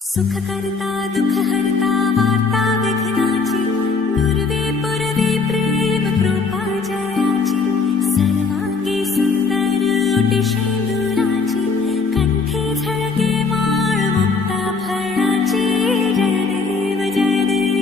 सुखकर्ता दुःखहर्ता वार्ता विघ्नाची नुरवी पुरवी प्रेम कृपा जयाची सर्वांगी सुंदर ओटी शेंदुराची कंठी झळके माळ मुक्ता फळाची जय देव जय देव.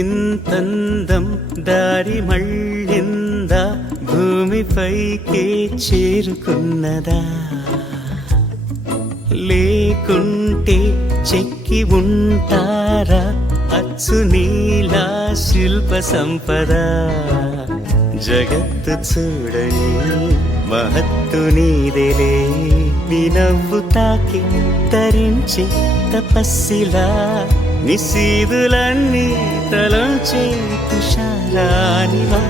ఇంతందం దారి మళ్ళిందా భూమిపైకే చేరుకున్నదా లేకుంటే చెక్కి ఉంటారా అచ్చు నీలా శిల్ప సంపద జగత్తు చూడని మహత్తు నీదేలే నీ నవ్వు తాకి తరించి తపస్సిలా నిశీదులన్నీ తలంచే తుషారానివా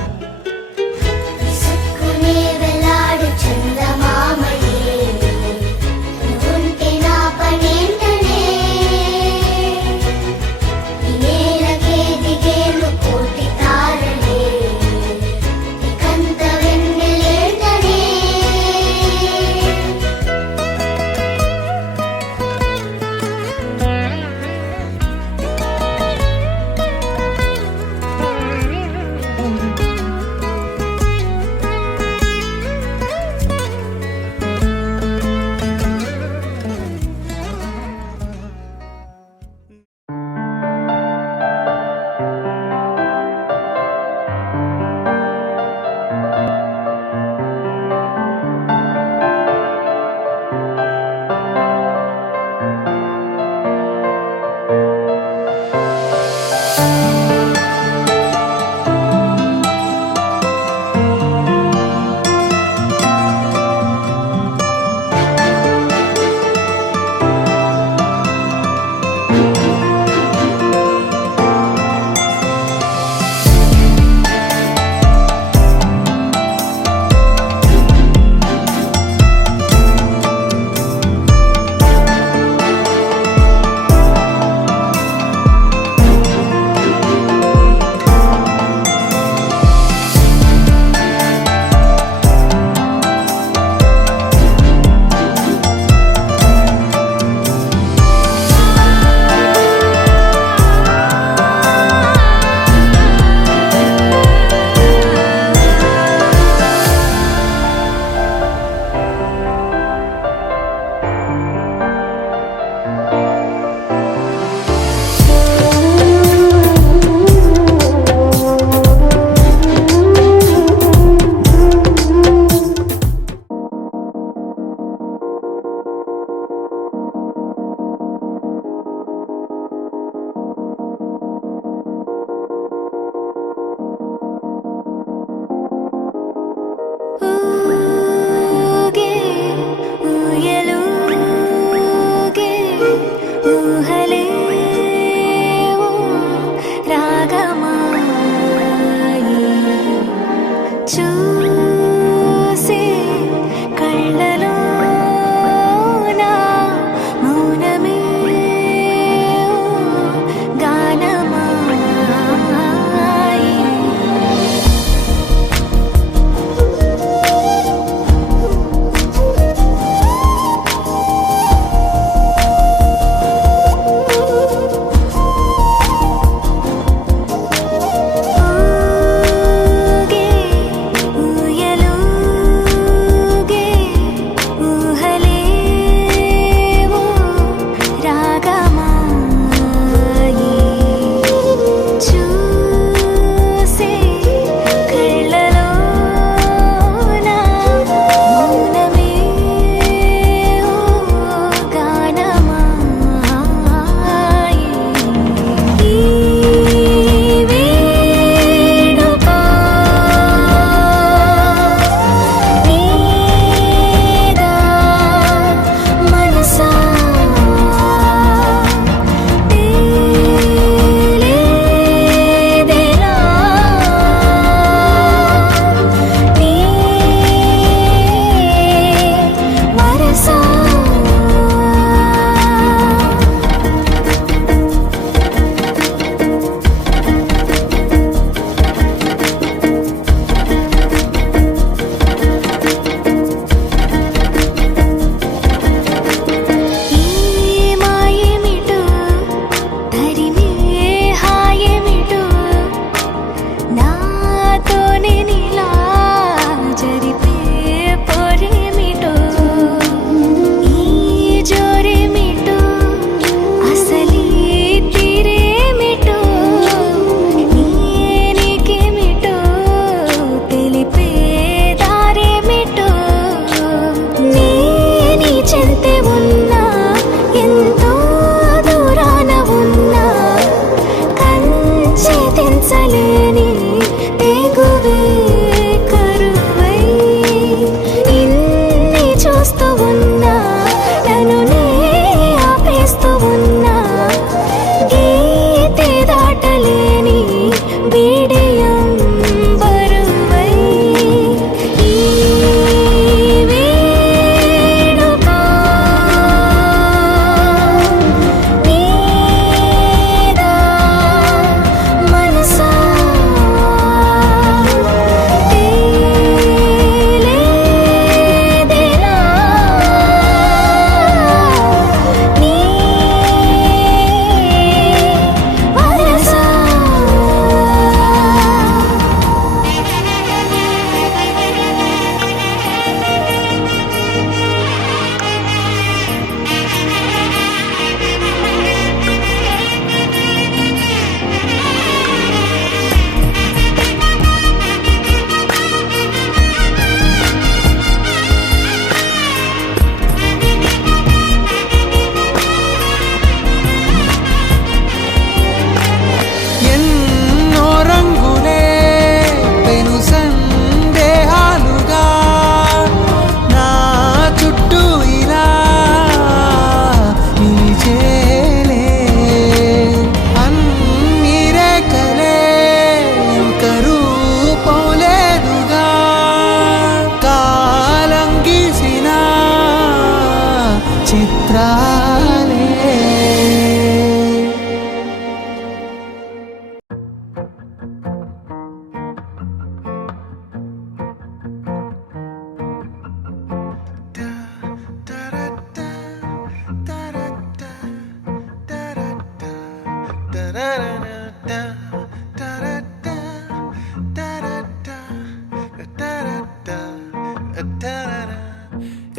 రాలే.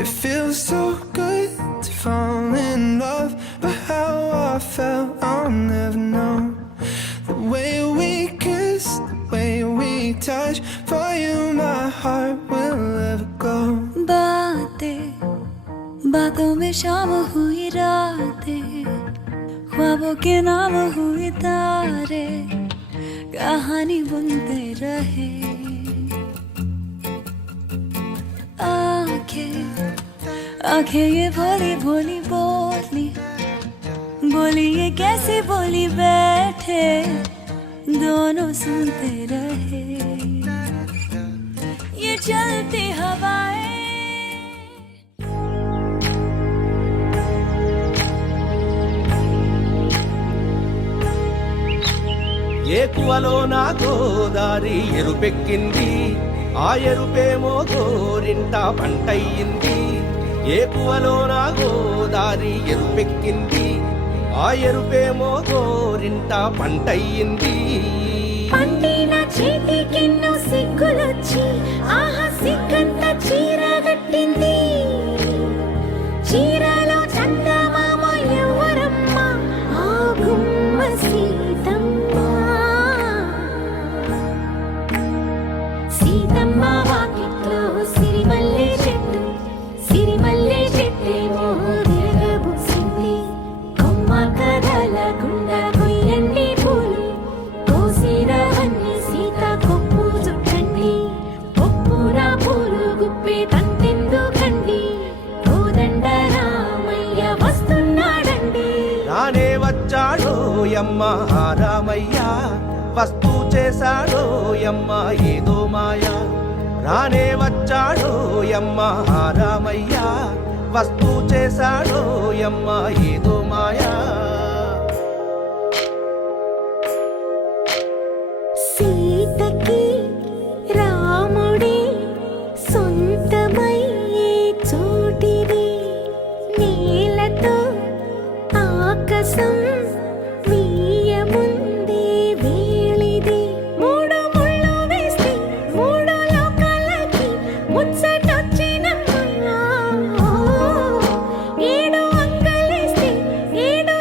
It feels so good to fall in love, but how I felt I'll never know. The way we kiss, the way we touch, for you my heart will ever go. बातों में शाम हुई रातें, ख्वाबों के नाम हुए तारे, कहानी बुनते रहे आंखें ये भोली भोली बोली बोली ये कैसी बोली, बैठे दोनों सुनते रहे ये चलती हवाएं. ఏకువలో నా గోదారి ఎరుపెక్కింది, ఆ ఎరుపేమో గోరింట పంటయ్యింది. ఏకువలో నా గోదారి ఎరుపెక్కింది, ఆ ఎరుపేమో గోరింట పంటయ్యింది. పండిన చేతికెన్నో సిగ్గులొచ్చి ఆహా సిగ్గంత చీరగట్టింది. చీరలో చందమామ ఎవరమ్మ, ఆ గుమ్మ సీతమ్మ. సీతమ్మ వాకిట్లో సిరిమల్లె చెట్టు, సిరిమల్లె చెట్టేమో విరగబూసింది. కొమ్మ కదలకుండా కొయ్యండి పూలు, కోసిరవన్నీ సీత కొప్పు చుట్టండి. కొప్పున పూలు గుప్పే తంతెందుకండి, కోదండ రామయ్య వస్తున్నాడండి. రానే వచ్చాడో యమ్మ రామయ్య, వస్తూ చేశాడో యమ్మ ఏదో మాయా. రానే వచ్చాడో యమ్మ రామయ్య, వస్తూ చేశాడో యమ్మ ఏదో మాయా. సీతకి రాముడే సొంతమయ్యే చోటిది, నీలతో ఆకాశం వీయముందే వేళిది. మూడు ముళ్ళు వేస్తే మూడు లోకాలకి ముచ్చటొచ్చినమ్మా. ఏడు అంగలేస్తే ఏడు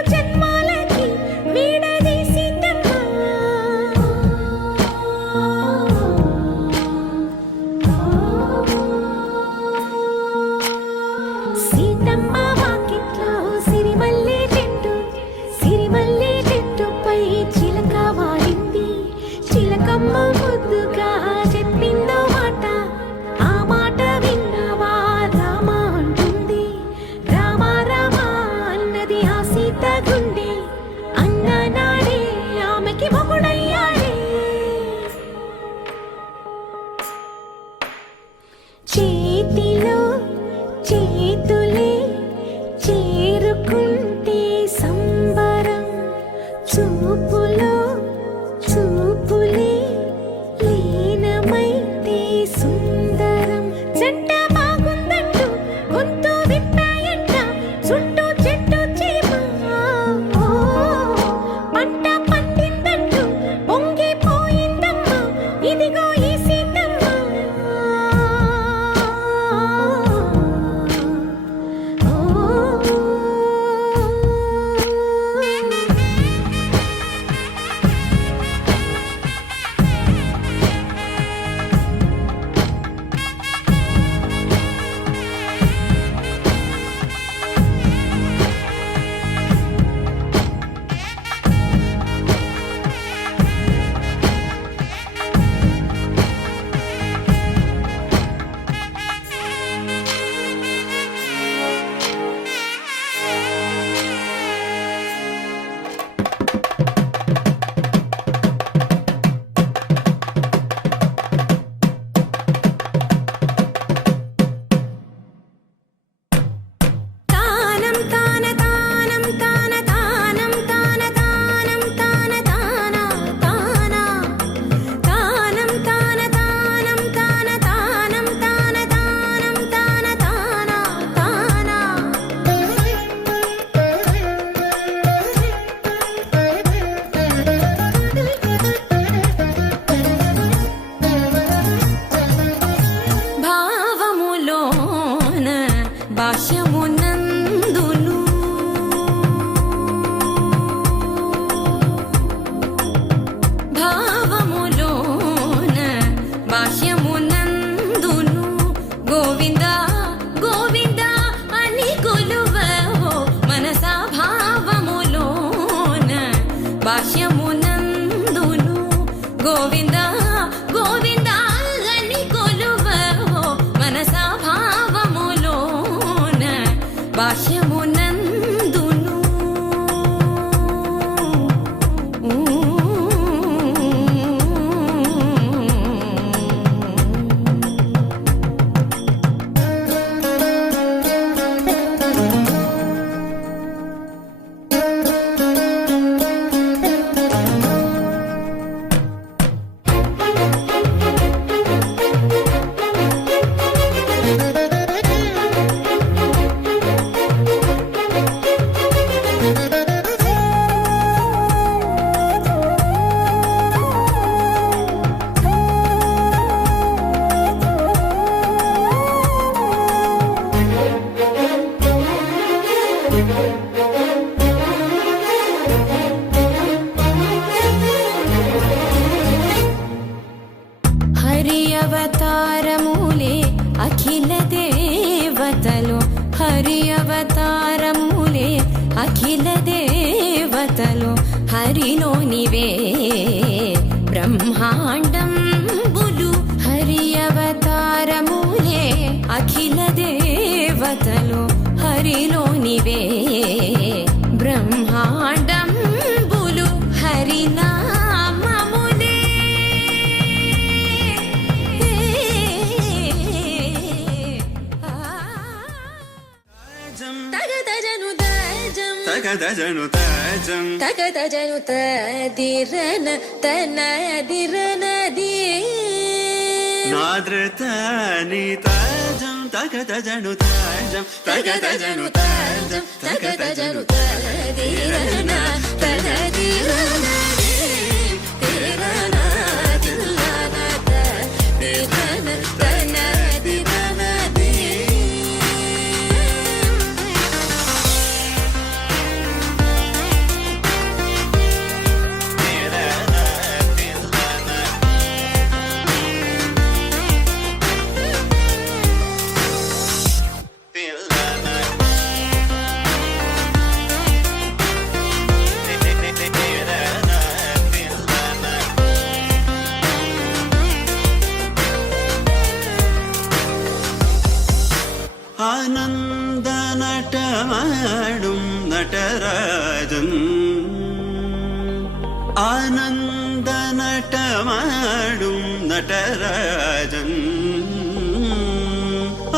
గోవింద గోవింద అని కొలువవో మనసా భావములోన బాహ్యమునందును హరి అవతారములే అఖిల దేవతలు హరి అవతారములే అఖిల దేవతలు హరిలోనివే బ్రహ్మాండంబులు హరి అవతారములే అఖిల దేవతలు హరిలోనివే బ్రహ్మాండంబులు హరినామములే తగదజను దజం తగదజను తజం తగదజను తదిరన తనదిరనది నాద్రతని తజం తగదజను తజం తగదజను తజం తగదజను తదిరన తనదిరనది తిరన తిల్లన తదిరన తనదిరనది ആനന്ദ നടമാടും നടരാജൻ ആനന്ദ നടമാടും നടരാജൻ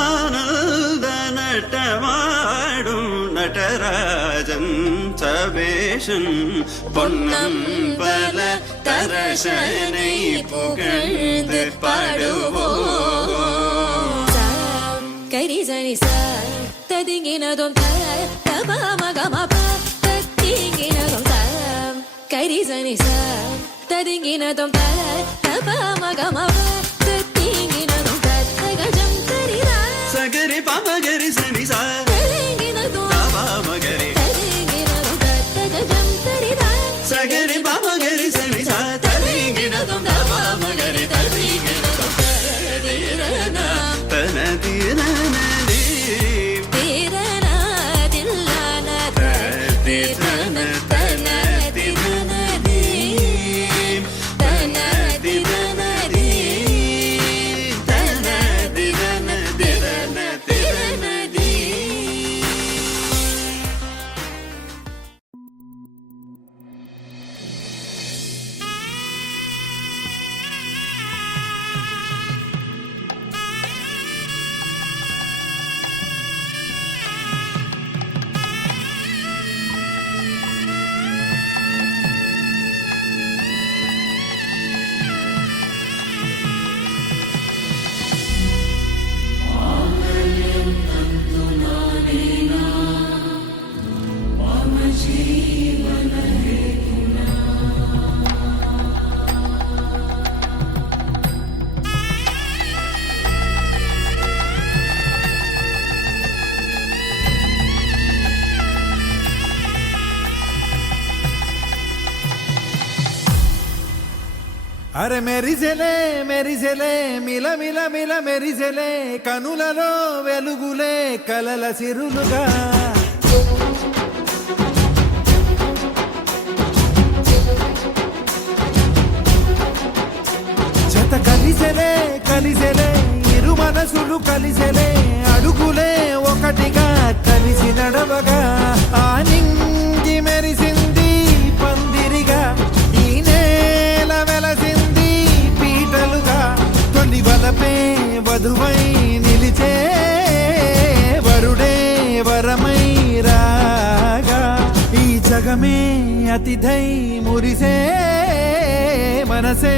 ആനന്ദ നടമാടും നടരാജൻ സവേശൻ പൊന്നമ്പല തരശനെ പുകഴ്ந்து പാടുവോ കരി സനി സ തദിങ്ങിനതും തപ മഗമ പ തദിങ്ങിനതും ത കരി സനി സ തദിങ്ങിനതും തപ മഗമ പ തദിങ്ങിനതും തഗജം തരിര സഗരി പമഗരി സനി സ തദിങ്ങിനതും പമഗരി തദിങ്ങിനതും തഗജം തരിര സഗരി പമഗരി സനി സ തദിങ്ങിനതും പമഗരി തദിങ്ങിനതും തദിരന തനദിരനദി തിരന തില്ലന തദിരന തനദിരനദി തനദിരനദി തനദിരനദിരനദിരനദി అరే మెరిసెలే మెరిసెలే మిల మిల మిల మెరిసెలే కనులలో వెలుగులే కలల సిరులుగా కలిసెలే ఇరు మనసులు కలిసెలే అడుగులే ఒకటిగా కలిసి నడవగా ఆ నింగి మెరిసింది పందిరిగా ఈ నేల వెలసింది పీటలుగా తొలి వలపే వధువై నిలిచే వరుడే వరమై రాగా ఈ జగమే అతిథై మురిసే మనసే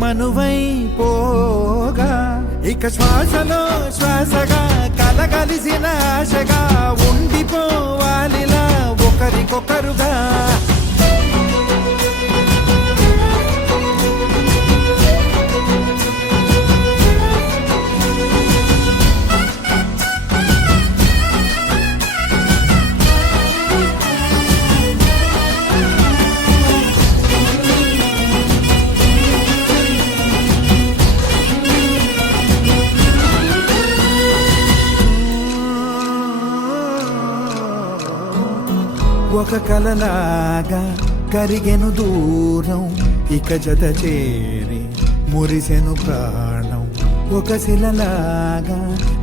మనువై పోగా ఇక శ్వాసలో శ్వాసగా కలగలిసిన ఆశగా ఉండిపోవాలిలా ఒకరికొకరుగా ఒక కలలాగా కరిగెను దూరం ఇక జత చేరి మురిసెను ప్రాణం ఒక శిలలాగా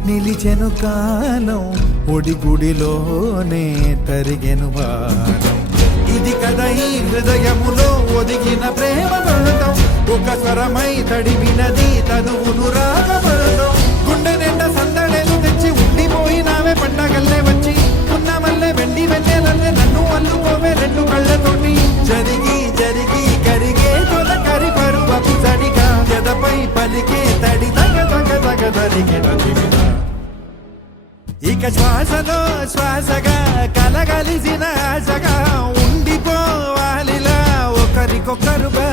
నిలిచెను కాలం ఒడిగుడిలోనే తరిగెను వారం ఇది కదా ఈ హృదయములో ఒదిగిన ప్రేమ పడతాం ఒక స్వరమై తడివినది తనువును రాగపడతాం గుండె నిండా సందడేలు తెచ్చి ఉండిపోయినావే పండగల్లే వచ్చి ఉన్న మల్లె వెండి వెన్నెలల్లే నన్ను అల్లుకోవే రెండు కళ్ళతోటి జరిగి జరిగి కరిగే తొల కరి పరువపు సడిగా ఎదపై పలికే తడి తగ తగ తగ తరిగిన దివిన ఇక శ్వాసలో శ్వాసగా కలగలిసిన ఆశగా ఉండిపోవాలిలా ఒకరికొకరుగా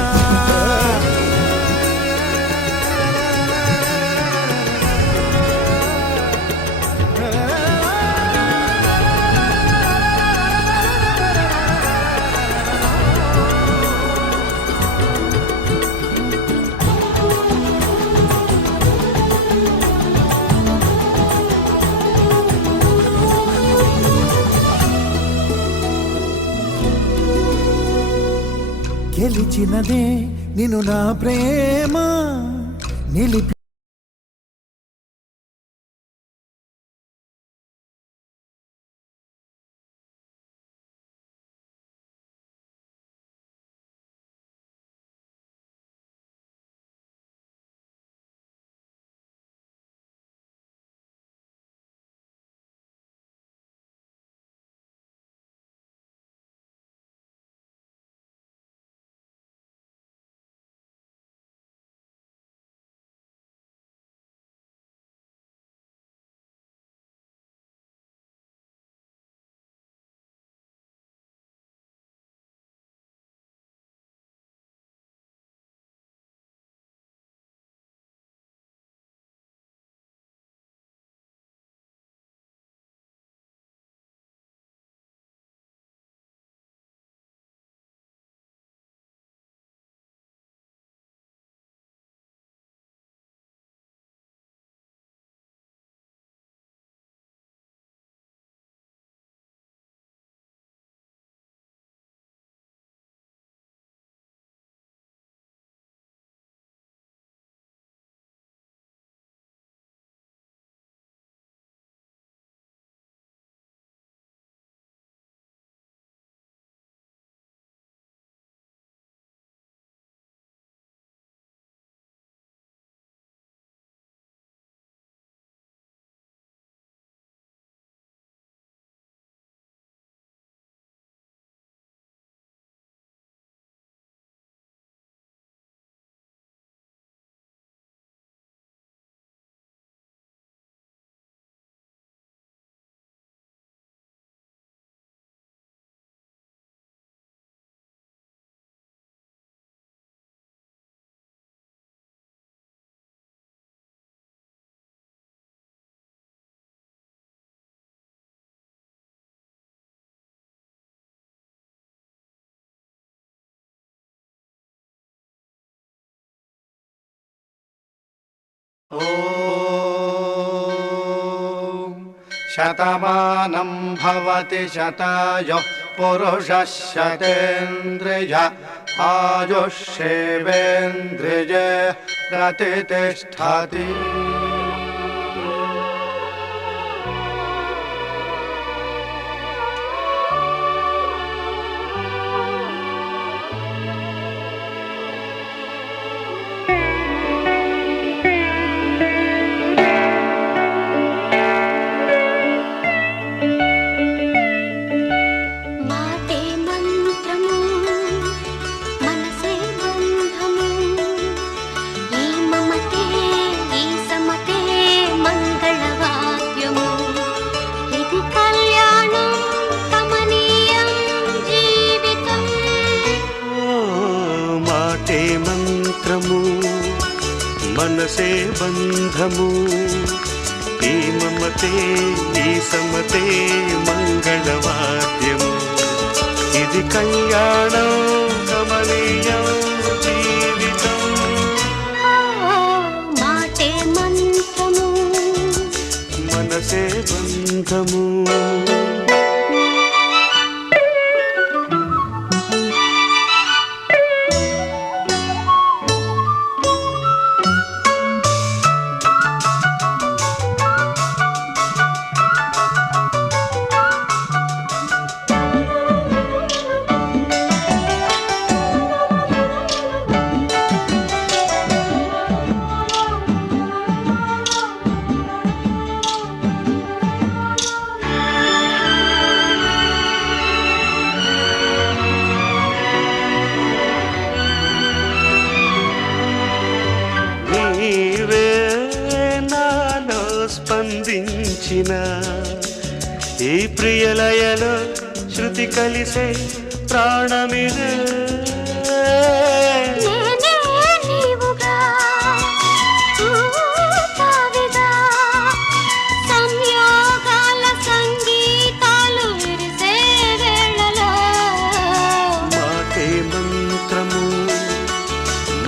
గెలిచినదే నిన్ను నా ప్రేమ నిలిపి శతమానం భవతి శతాయుః పురుషः శతేంద్రియ ఆయుష్యేవేంద్రియే ప్రతిష్టతి. మాటే మంత్రము మనసే బంధము ఈ మమతే ఈ సమతే మంగళవాద్యము ఇది కళ్యాణం కమనీయం జీవితం. మాటే మంత్రము మనసే బంధము ఈ మమతే ఈ సమతే మంగళవాద్యము ఇది కళ్యాణం కమనీయం జీవితం. మాటే మంత్రము మనసే బంధము. నీవే నాలో స్పందించిన ఈ ప్రియలయలో శృతి కలిసే ప్రాణమిదే. నేనే నీవుగా తావిగా సంయోగాల సంగీతాలు విరిసే వేళలో మాటే మంత్రము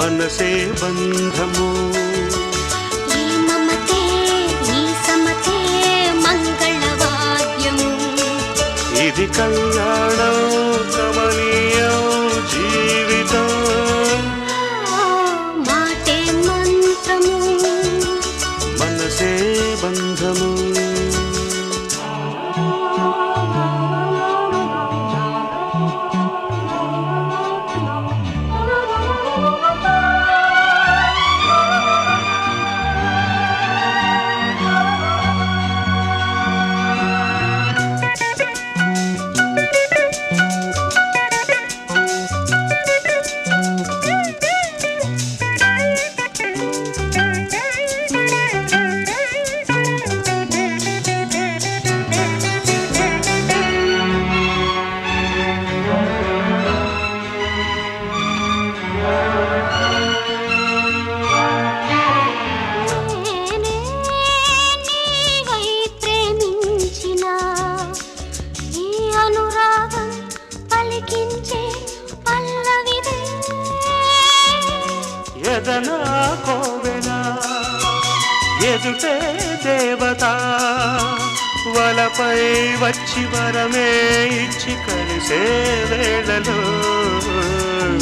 మనసే బంధము ఈ మమతే ఈ సమతే మంగళవాద్యము ఇది కళ్యాణం కమనీయం జీవితం. మాటే మంత్రము మనసే బంధము. నీవై ప్రేమించిన ఈ అనురాగం పలికించే పల్లవిదే ఎదనా కోవెల ఎదుటే దేవత వలపై వచ్చి వరమే ఇచ్చి కలిసే వేళలో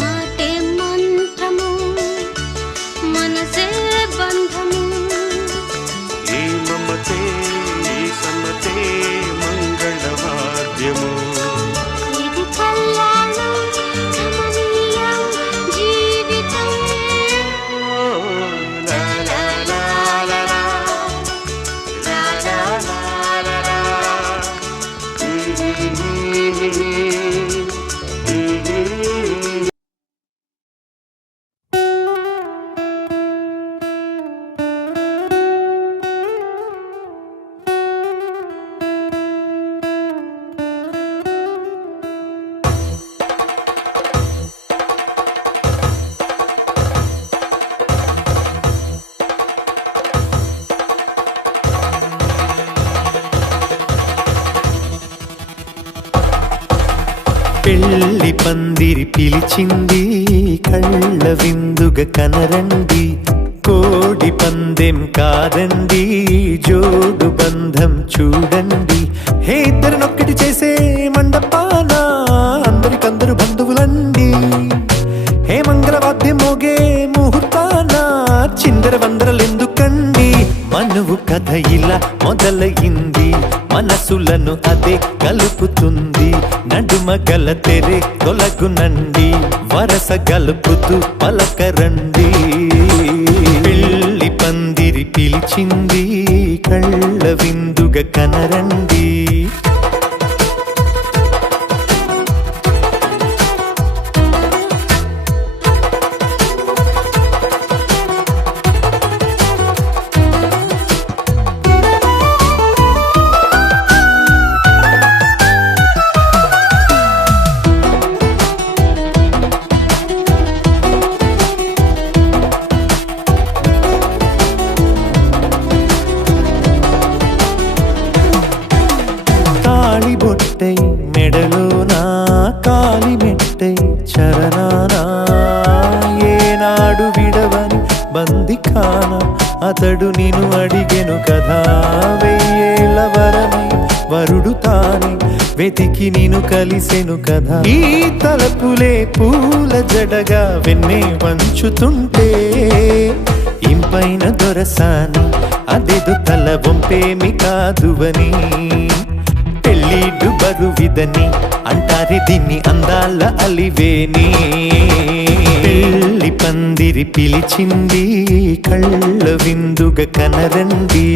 మాటే మంత్రము మనసే బంధము ఈ మమతే ఈ సమతే మంగళవాద్యము ఇది కళ్యాణం కమనీయం జీవితం. లా లా లా లా లా. లా లా లా లా లా. పెళ్లి పందిరి పిలిచింది కళ్ళ విందుగ కనరండి కోడి కోడి పందెం కాదండి, జోడు బంధం చూడండి. హే ఇద్దరినొక్కటి చేసే మండపాన అందరికందరు బంధువులండి. హే మంగళవాద్యం మోగే ముహూర్తాన చిందర వందరలెందుకండి. మనువు కథ ఇలా మొదలయింది, మనసులను అదే కలుపుతుంది. నడుమ గల తెరే తొలగునండి, వరస గలుపుతూ పలకరండి. పెళ్లి పందిరి పిలిచింది, కళ్ళ విందుగా కనరండి. బొట్టై మెడలోనా కాలి మెట్టై చరణానా ఏనాడు విడవని బందిఖాన అతడు నిన్ను అడిగెను కదా. వెయ్యేళ్ళ వరమై వరుడు తానే వెతికి నిన్ను కలిసెను కదా. ఈ తలపులే పూల జడగా వెన్నే వంచుతుంటే ఇంపైన దొరసాని అదేదో తల వంపేమి కాదువని. పెళ్ళిడు బరువిదని అంటారే దీన్ని అందాల అలివేని. పెళ్లి పందిరి పిలిచింది, కళ్ళ విందుగా కనరండి.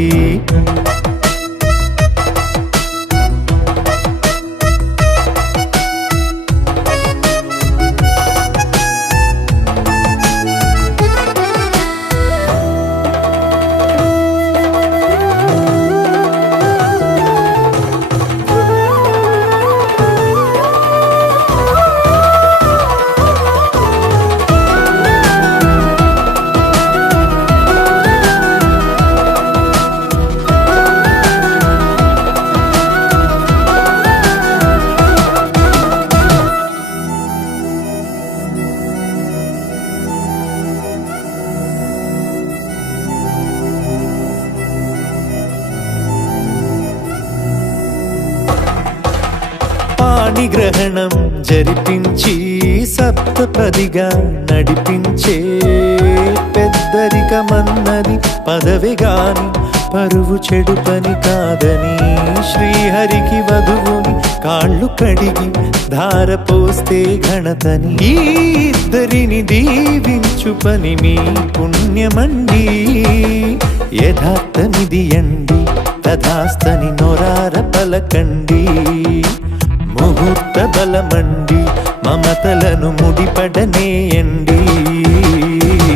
పాణిగ్రహణం జరిపించి సప్తపదిగా నడిపించే పెద్దరికమన్నది పదవి గాని పరువు చెడు పని కాదని. శ్రీహరికి వధువుని కాళ్ళు కడిగి ధార పోస్తే ఘనతని. ఈ ఇద్దరిని దీవించు పని మీ పుణ్యమండి. యథార్థమిది అండి, తథాస్తని నొరార పలకండి. ముహూర్త బలమండి, మమతలను ముడిపడనేయండి.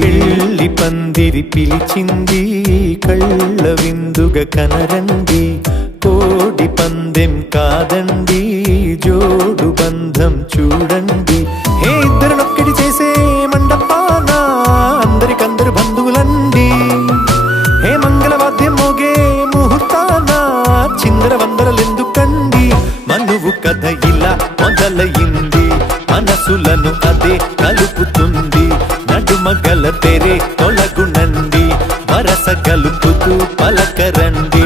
పెళ్లి పందిరి పిలిచింది, కళ్ళ విందుగా కనరండి. కోడి పందెం కాదండి, జోడు బంధం చూడండి. హే ఇద్దరినొక్కటి చేసే మండపాన అందరికందరు బంధువులండి. హే మంగళవాద్యం మోగే ముహూర్తాన చిందర వందరలెందుకండి. మనువు కథ ఇలా మొదలయింది, మనసులను అదే కలుపుతుంది. నడుమ గల తెరే తొలగునండి, వరస గలుపుతూ పలకరండి.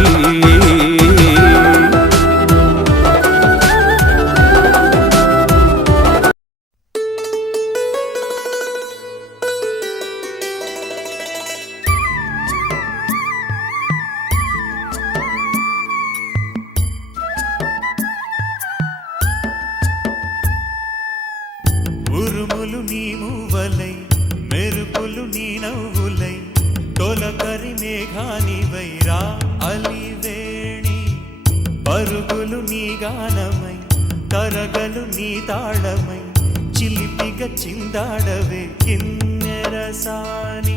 ఉరుములు నీ మూవలై, మెరుపులు నీ నవ్వులై, తొలకరి మేఘానివై రా అలివేణి. పరుగులు నీ గానమై, తరగలు నీ తాళమై, చిలిపిగా చిందాడవే కిన్నెరసాని.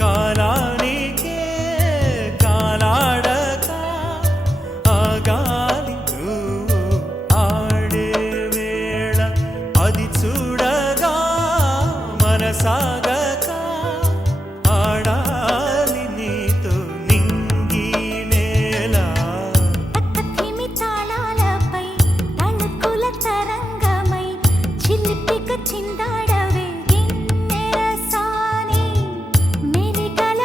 కాలానికే కాలాడక ఆగాలి నువ్వు ఆడే వేళ, అది చూడగా మనసాగక ఆడాలి నీతో నింగి నేల. పక్కతిమి తాళాలపై తళుకుల తరంగమై, చిలిపిక చిందాడవే గిన్నెరసాని. మెలికల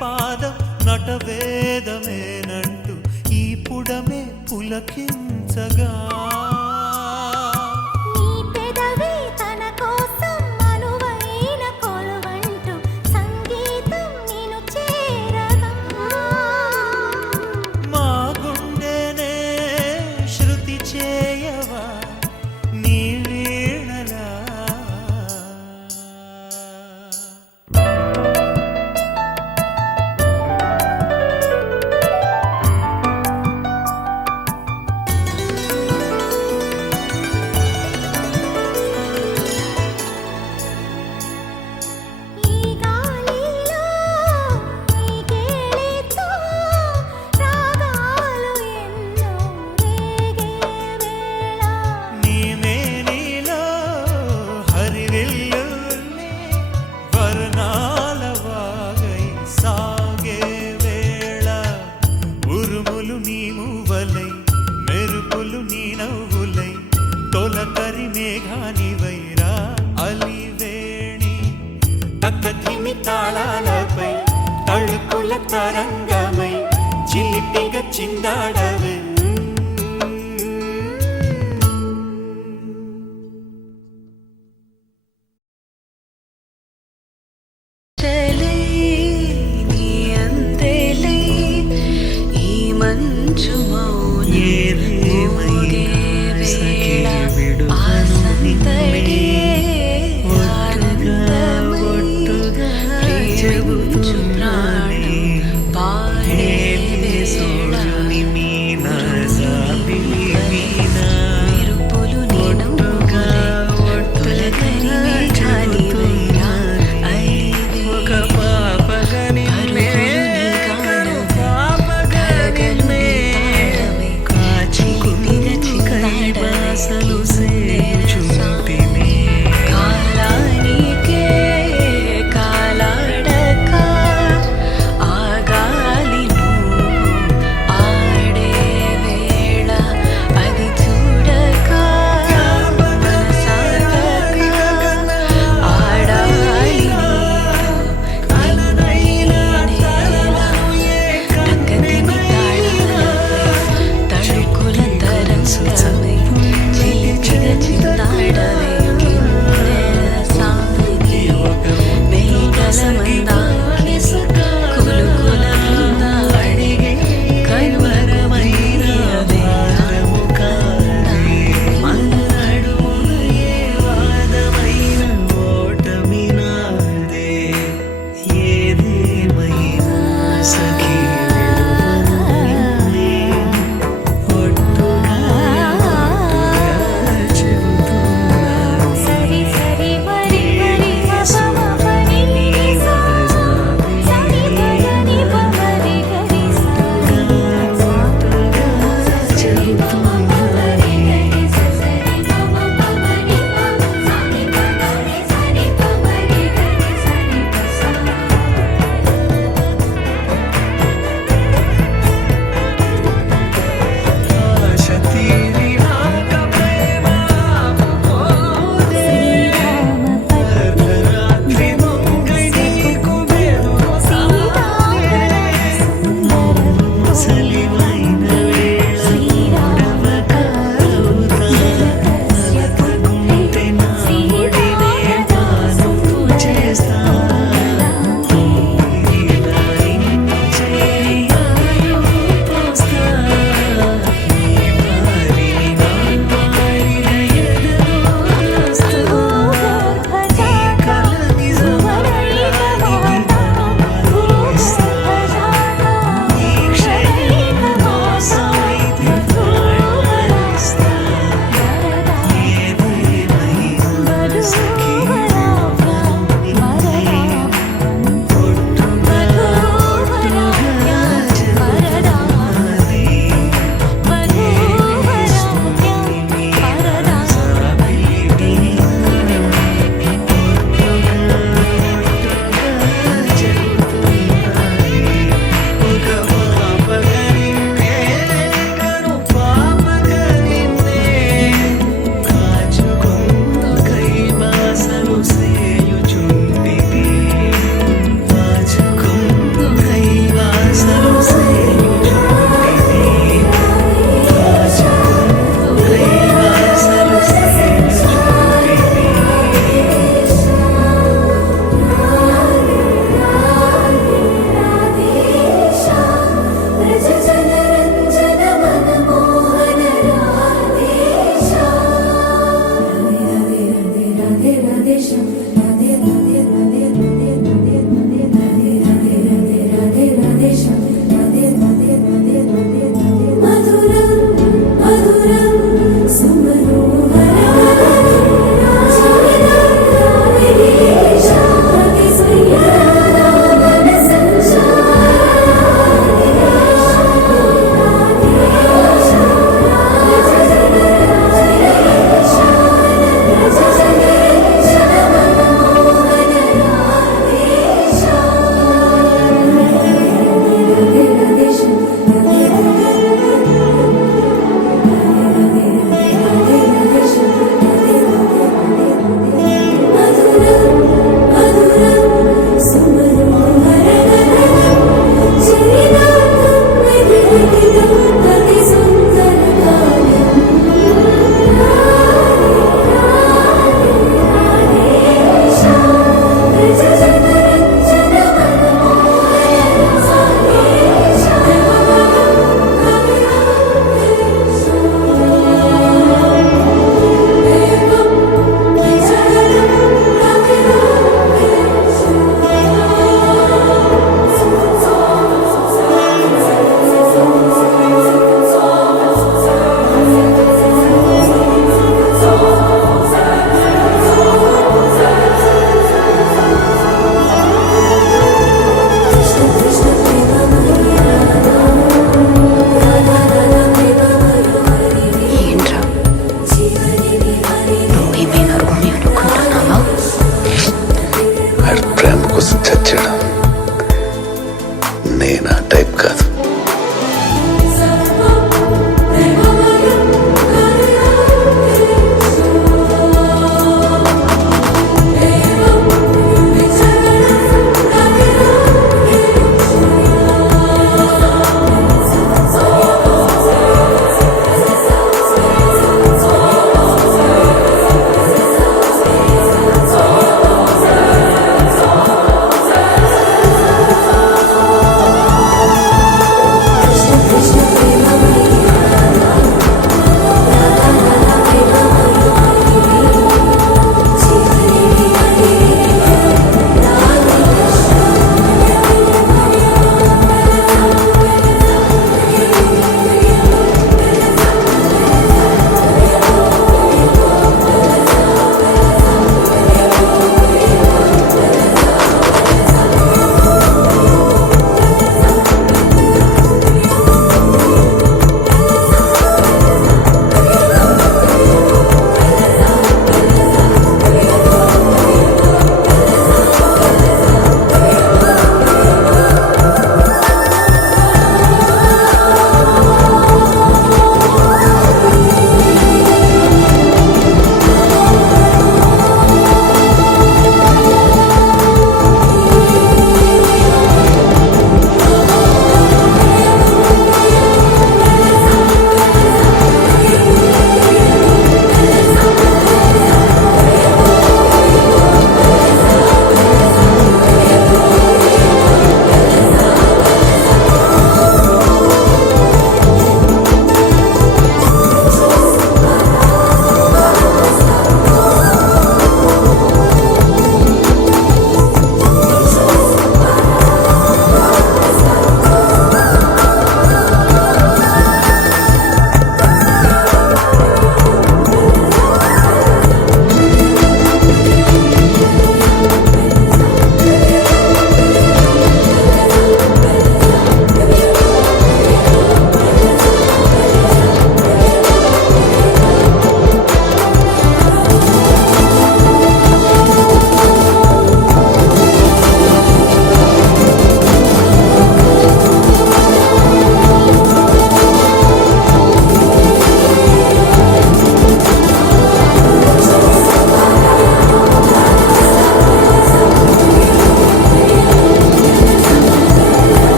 పాదం నటవేదమేనంటూ ఈ పుడమే పులకించగా నీ పెదవి తన కోసం అనువైన కొలువంటూ సంగీతం నిన్ను చేరగా మా గుండెనే శృతి చేయవా నీ వీణలా ఈ గాలిలో ఈ కేళితో రాగాలు ఎన్నో రేగే వేళ నీ మేనిలో హరివిల్లుల్ని వర్ణాల వాగై సాగే వేళ ఉరుములు నీ మువ్వలై మెరుపులు నీ నవ్వులై తొలకరి మేఘానివైరా అలివేణి తక్కధిమి తాళాలపై తళుకుల తరంగమై చిలిపిగా చిందాడవే చలై నీ అంతేలై ఈ మంచు మౌనం మోగే వేళ ఆసంతడే ఆనందమై ప్రేమించు ప్రాణం పాడే వేళ మెరుపులు నీ నవ్వులై తొలకరి మేఘానివైరా అలివేళ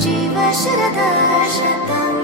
జీవ శరదశతం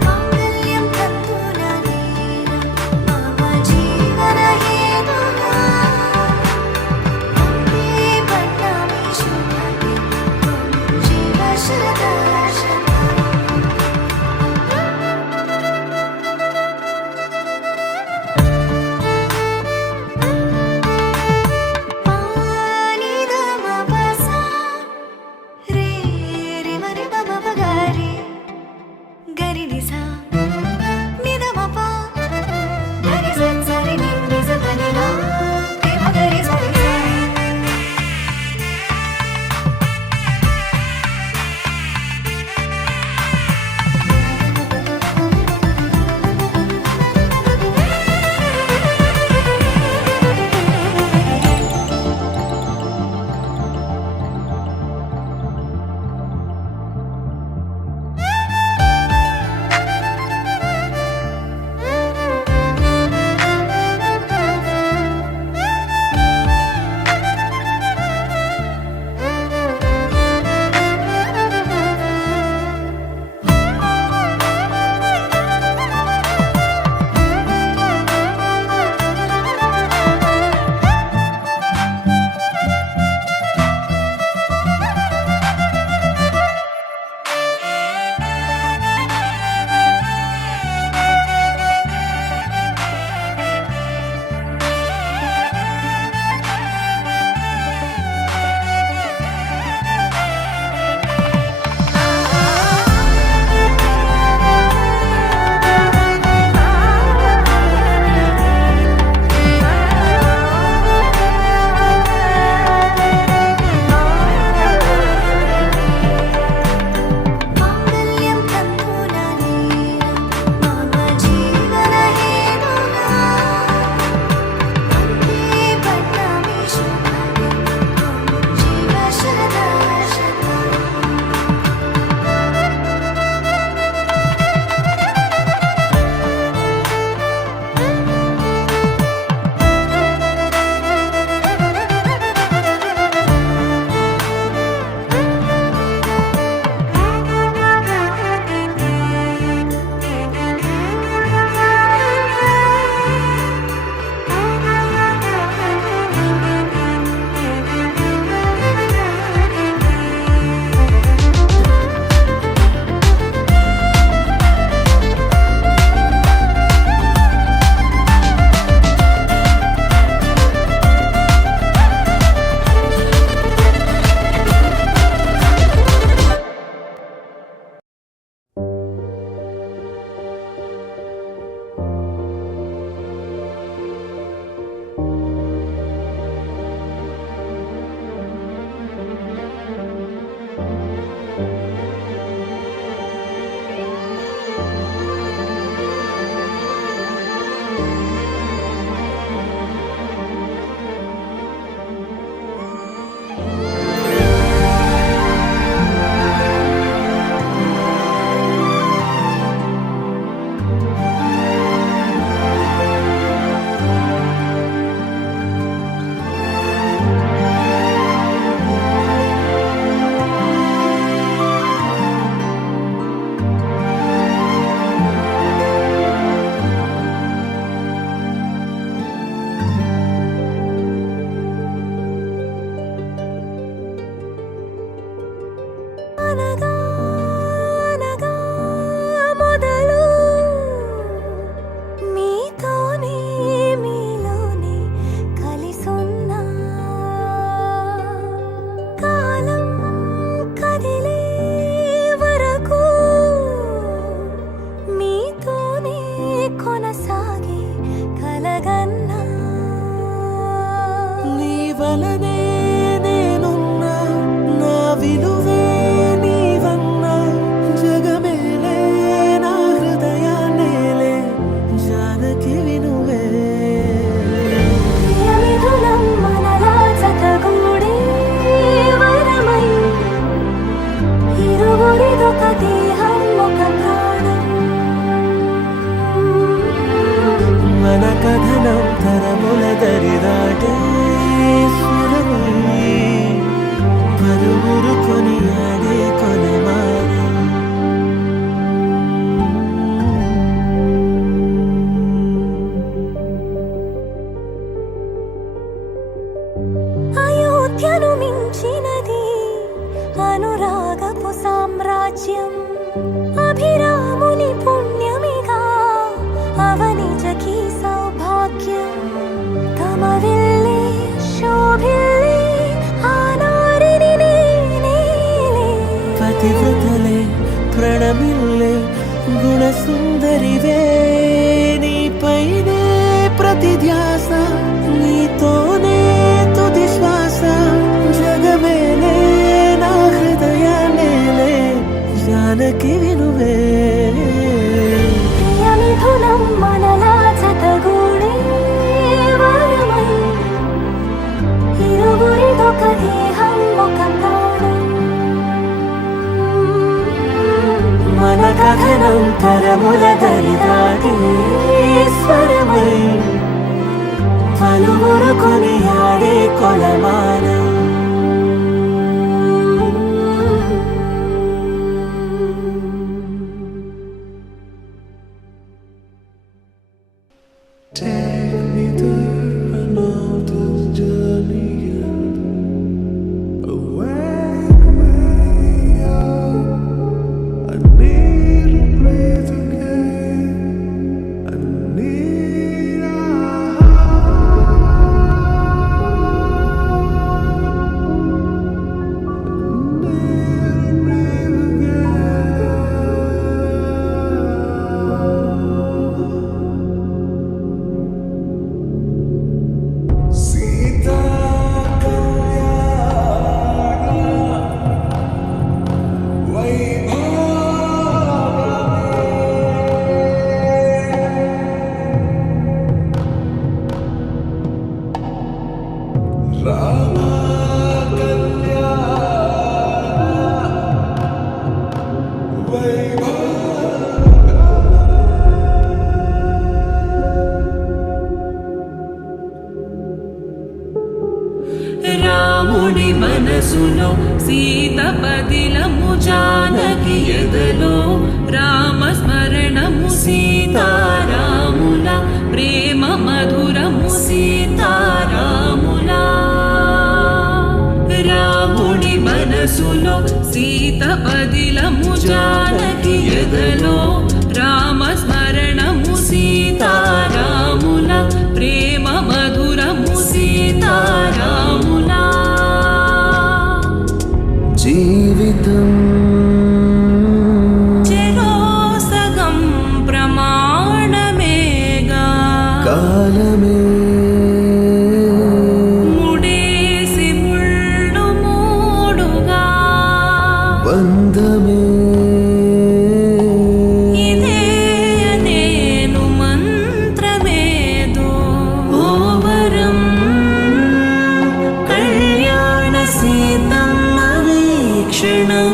మాంగళ్యం తంతునా నీనా మమ జీవన హేతునా అంతే పట్టామి శుభగే జీవ శరదశతం పానిదమపసా రే రి మరి పమపగారి గరినిసా నిదమప గరి సరి నిజ గనినా గరి సరి మాంగళ్యం తంతునా నీనా మమ జీవన హేతునా అంతే పట్టామి శుభగే జీవ శరదశతం త్యాగపు సామ్రాజ్యం అభిరాముని పుణ్యమిగా అవనిజకి సౌభాగ్యం కమవిల్లే శోభిల్లే ఆనారిని నేనేలే పతివ్రతలే ప్రణమిల్లే గుణసుందరివే నీపైనే ప్రతి ధ్యాస నీతోనే తుది శ్వాస జగమేలే నా హృదయాలేలే జానకి వినువే ప్రియమిథునం మనలా జతగూడే వరమై ఇరువురిదొక దేహం ఒక ప్రాణం మన కథనం తరముల దరిదాటి స్వరమై పలువురు కొనియాడే కొలమానం Take me there, I know this journey ends. Awake me up, I need to breathe again. I need a రాముడి మనసులో సీత పదిలము జానకి ఎదలో రామ స్మరణము సీతారాముల ప్రేమ మధురము సీతారాముల రాముడి మనసులో సీత పదిలము జానకి ఎదలో రామ స్మరణము సీతారాముల ప్రేమ మధురము సీతారాముల జీవితం చెరో సగం ప్రమాణమేగా కాలమే ముడేసి ముళ్ళు మూడుగా బంధమే ఇదే నేను మంత్రమేదో ఓ వరం కళ్యాణ Seethamma వీక్షణం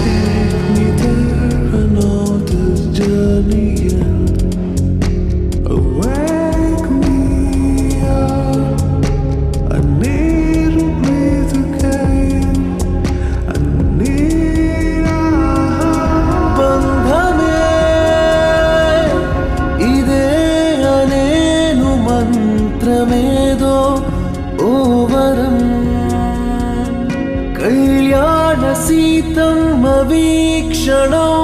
Take me there, I know this journey ends. Awake me up, I need to breathe again. I need a బంధమే ఇదే అనేను మంత్రమేదో ఓ వరం కళ్యాణ సీతమ్మ వీక్షణం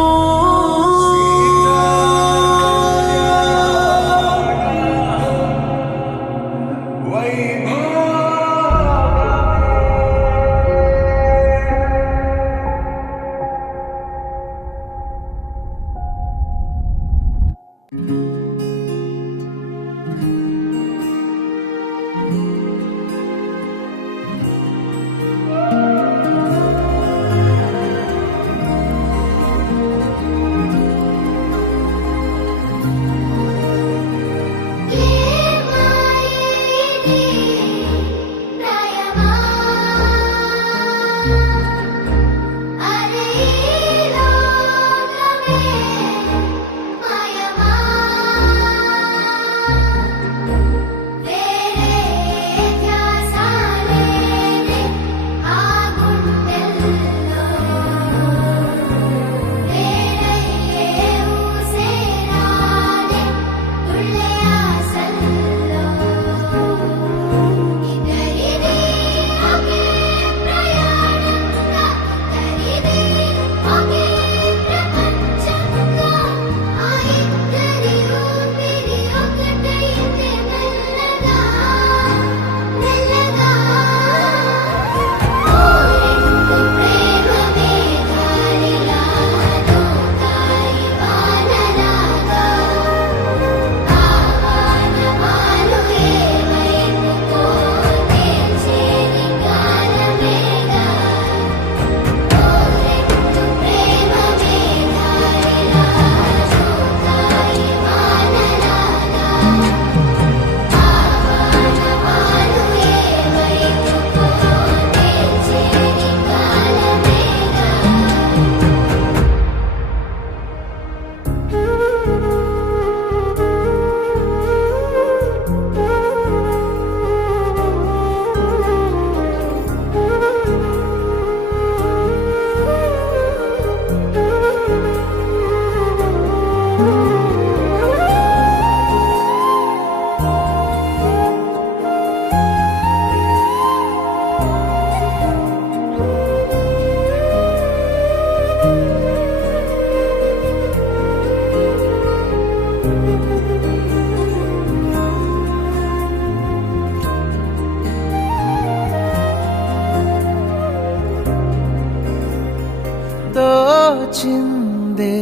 తోచిందే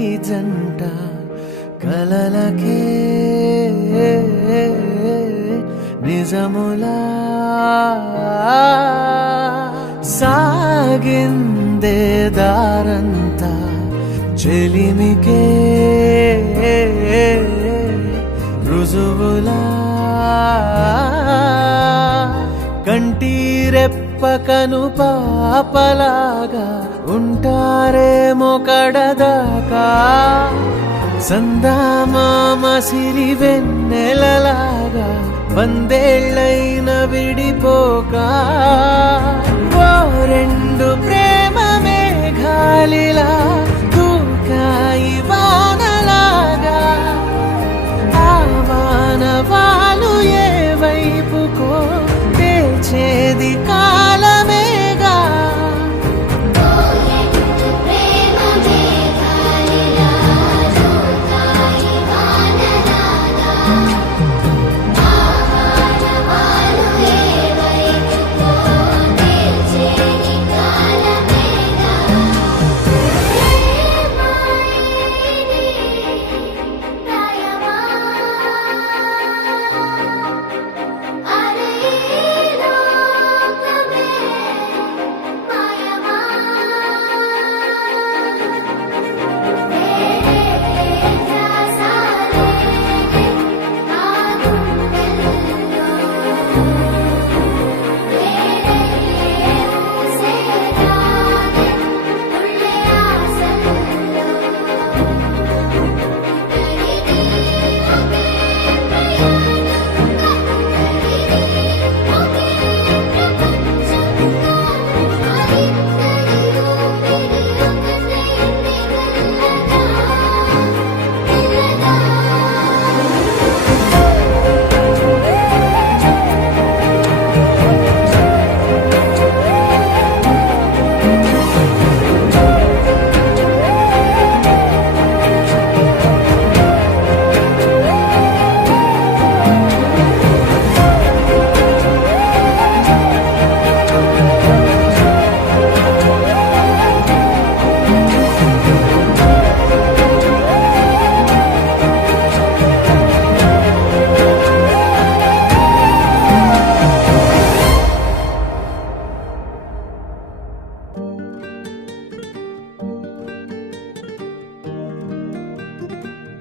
ఈ జంట కలలకే నిజములా సాగిందే దారంతా చెలిమికే రుజువులా కంటి రెప్పకను పాపలాగా ఉంటారేమో కడదాకా సందామామ సిరి వెన్నెలలాగా వందేళ్ళైన విడిపోక ఓ రెండు ప్రేమ మేఘాలిలా దూకాయి వానలాగా ఆ వానవాలు ఏ వైపుకో తెచేది కాలమేగా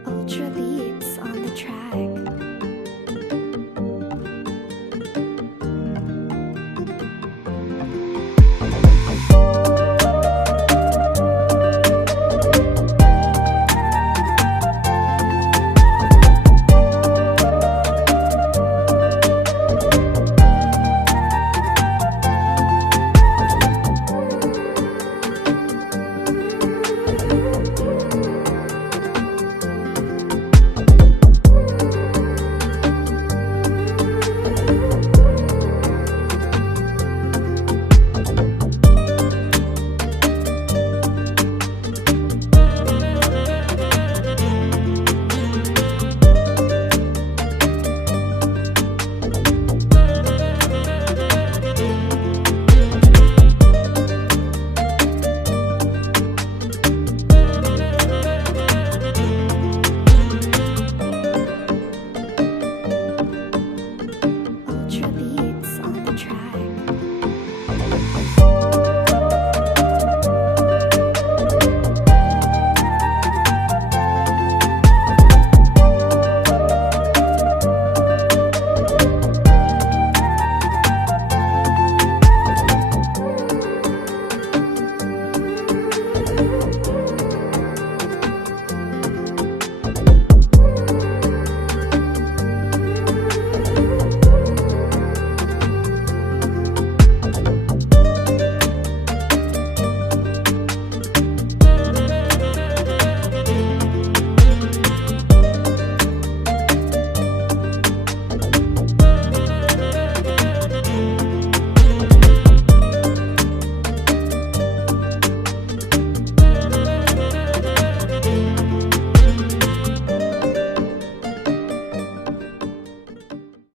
Ultra